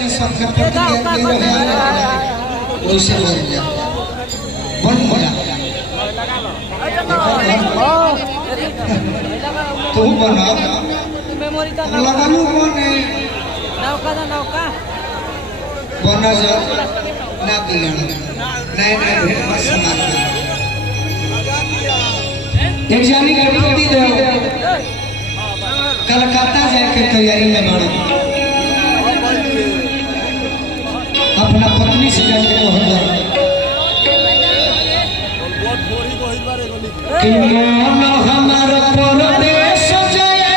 वाली सब के प्रति वैसे बोल जा बन बोला तू बना मेमोरी का लगालू बने नौका बना जा ना बिगड़ नहीं भेड़ बस मार एक जानी के पति देव कलकत्ता जाके तैयारी में मारो अपना पत्नी से जाके मोहब्बत कि मन हमार परदेश जाए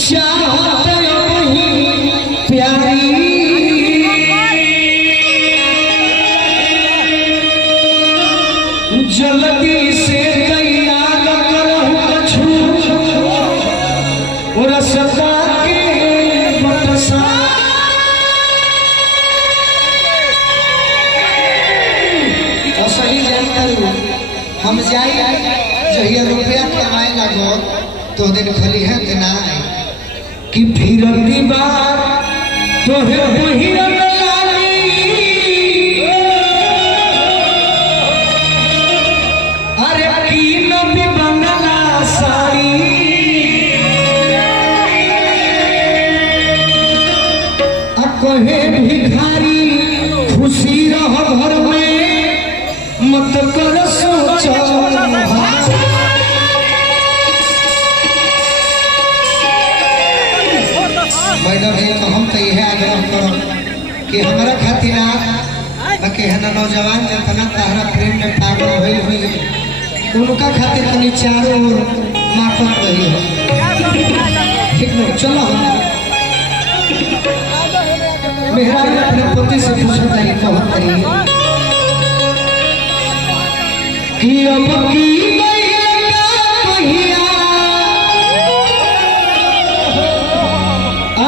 चाहत वही प्यारी जल्दी से तैयार करहु कछु रसता के बरसा सही जानकारी हम जाए जहिया रुपया कमाए लगो तो दिन खली है कि ना कि फिर बार तो है बहिरन कहे भिखारी खुशी रह घर में मत कर सोच मैडम तो हम तो यह आग्रह करो कि हमारा खातिर बाकी है ना नौजवान जितना तहरा प्रेम में पागल हुई उनका खातिर तनी चारों ओर मापन रही हो ठीक है चलो मेहरारू अपने पति से पूछता है कहत करिए कि अब की मैया कहिया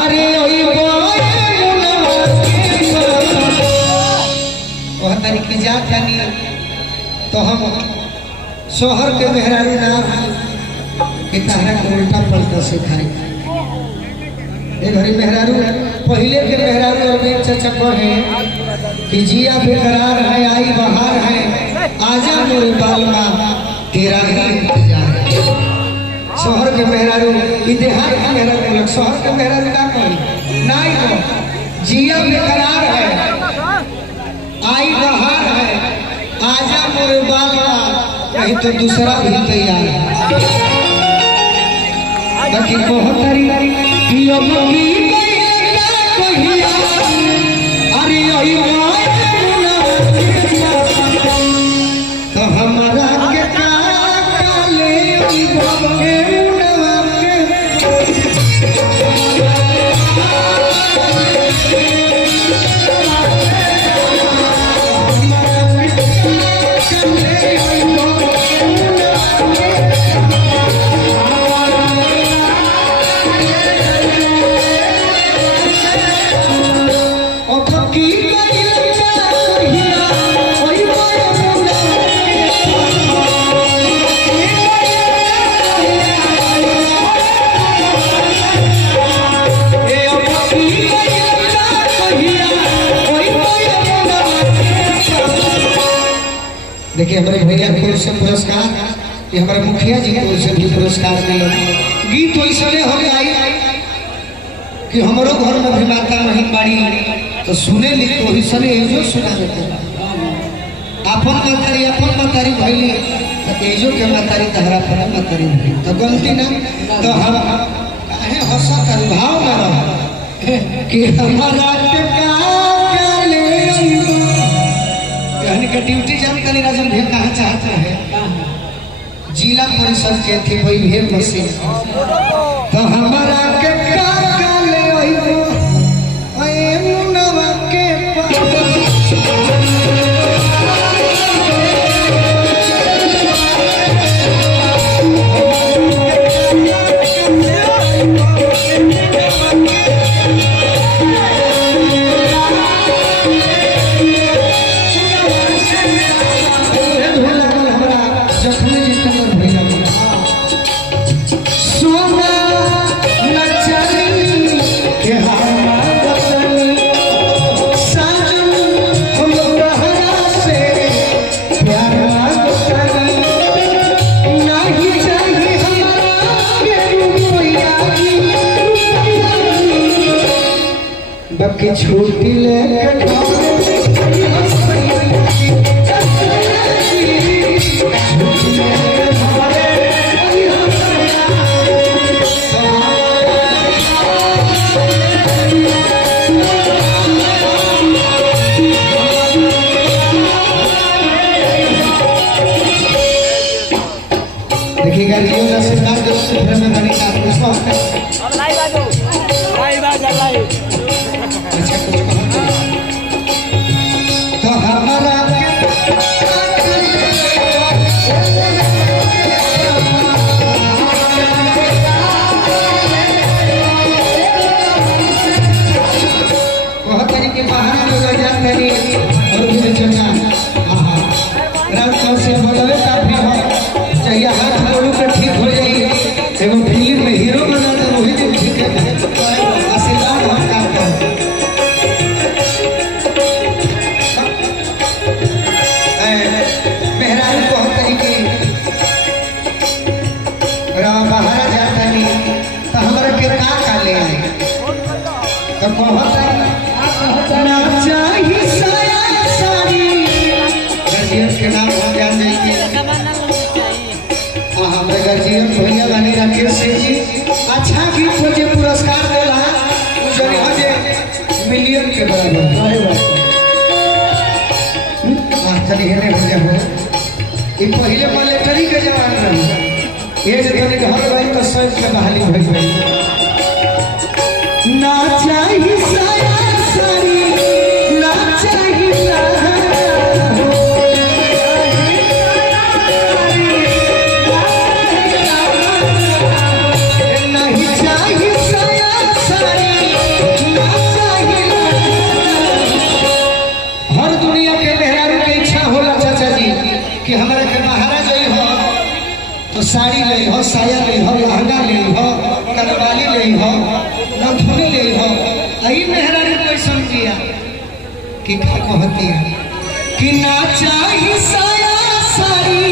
अरे ओई बोए मुनवा कहत कि जा जानी तो हम शोहर के मेहरारू ना कि तारा को उल्टा पलटा सिखाई ए घरी मेहरारू पहले के मेहरारू और बीच चाचा कहे कि जिया बेकरार है आई बहार है आजा मेरे बालमा तेरा ही इंतजार है शहर के मेहरारू देहात के मेहरारू लग शहर के मेहरारू का कही नहीं तो जिया बेकरार है आई बहार है आजा मेरे बालमा नहीं तो दूसरा भी तैयार है बाकी बहुत तारी कि अब की अरे तो हमारा के काले देखिए हमारे भैया को से पुरस्कार ये हमारे मुखिया जी को से भी पुरस्कार मिला गीत वैसे हो गई कि हमारो घर में भी माता नहीं बाड़ी तो सुने ली तो वैसे एजो सुना देते अपन मतारी भइली तो एजो के मतारी तहरा पर मतारी तो गलती ना तो हम काहे हंसा कर भाव में रहो कि हमारा के काले कहने का ड्यूटी जानकारी राजन भैया कहाँ चाहते हैं जिला परिषद के थे वही भेड़ मशीन तो हमारा के काले मुनवा के सोना न चली के हमारा वतन साजन हम तहरा से प्यार मांगतन नहीं चाहिए हमारा के रुपया बाकी छुट्टी लेके देखिएगा रियो का सिद्धांत जो फिर में बनी का विश्वास है अब लाइव आ जाओ लाइव आ जा लाइव अच्छा कुछ कहो तो हमारा बहुत तरीके बाहर जो रह जाते हैं और भी चलना आहा रात को से बोलवे काफी हो चाहिए हाथ जोड़ू के ठीक हो जाइए एवं फिल्म में हीरो बना तो वही दिन ठीक है आशीर्वाद हम काम करें मेहरारू बहुत तरीके बाहर जाता नहीं तो हमारा के का ले आए तो बहुत ना चाहिए साया साड़ी गर्जियन के नाम हम जान जाएंगे हमारे गर्जियन भैया गानी राकेश सिंह जी अच्छा गीत हो जे पुरस्कार देला जने हो जे मिलियन के बराबर चली हेने हो जा हो ई पहले मिलिट्री के जवान रही ये जे तने घर भाई तो सब के बहाली भई गई ना चाहिए साया साड़ी ना चाहिए कि हमारे के महारा जई हो तो साड़ी ले हो साया ले हो लहंगा ले हो कनवाली ले हो नथुनी ले हो आई मेहरा ने कोई समझिया कि क्या कहती है कि ना चाहिए साया साड़ी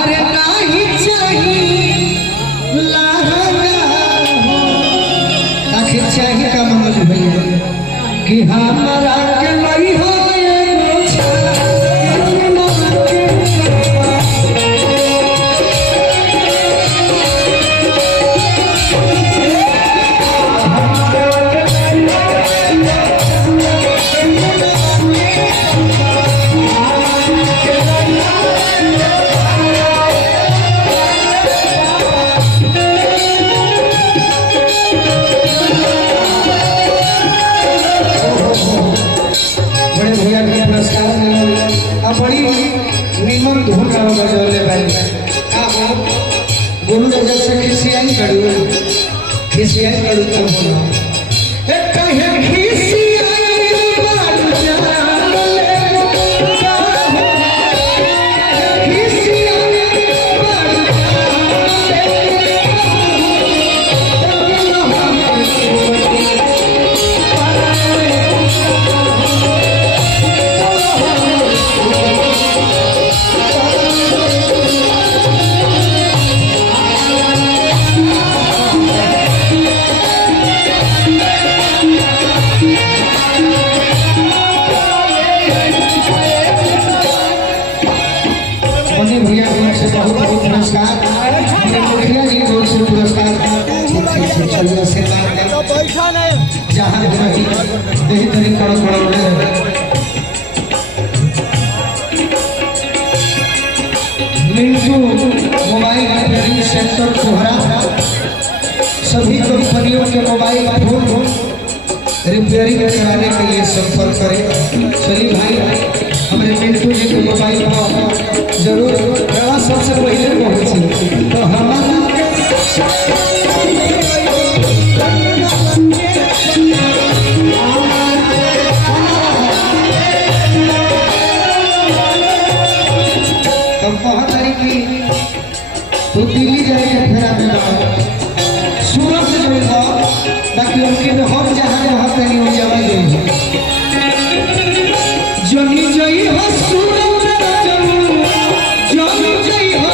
अरे ना ही चाहिए लहंगा आखिर चाहिए का मनोज भैया कि हमारा के नहीं हो बड़ी निमन धुन बजौले भाई का हो गुरु जब से खिसियाई करू तो बोलो ए कहे खिसियाई बात जान ले का हो खिसियाई बात भैया से बहुत बहुत पुरस्कार मुखिया जी को से पुरस्कार चलिए आशीर्वाद जहाँ यही तरी करो मिंटू मोबाइल रिपेयरिंग सेंटर कोहरा सभी कंपनियों के मोबाइल फोन रिपेयरिंग कराने के लिए संपर्क करें। चलिए भाई हमारे मिंटू जी के मोबाइल पर जरूर सबसे पहले पहुँचे तो हमारा तो बहुत तरीके दिल्ली जाए के फेरा में सूरत जो है बाकी उनके में हम जहाँ जहाँ कहीं हो जावा गई जनी जई हो सूरत जनी जई हो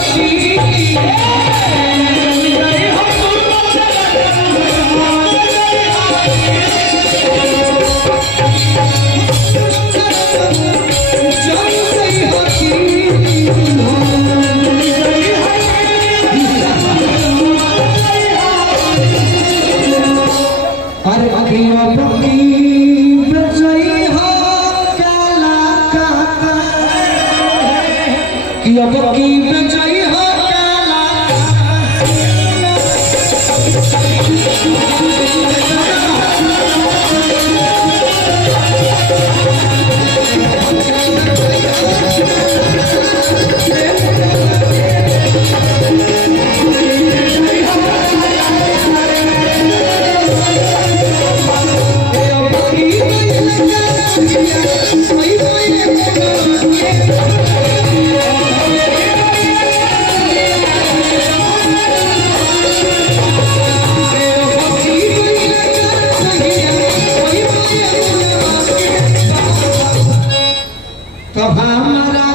तो हमारा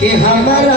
कि हमारा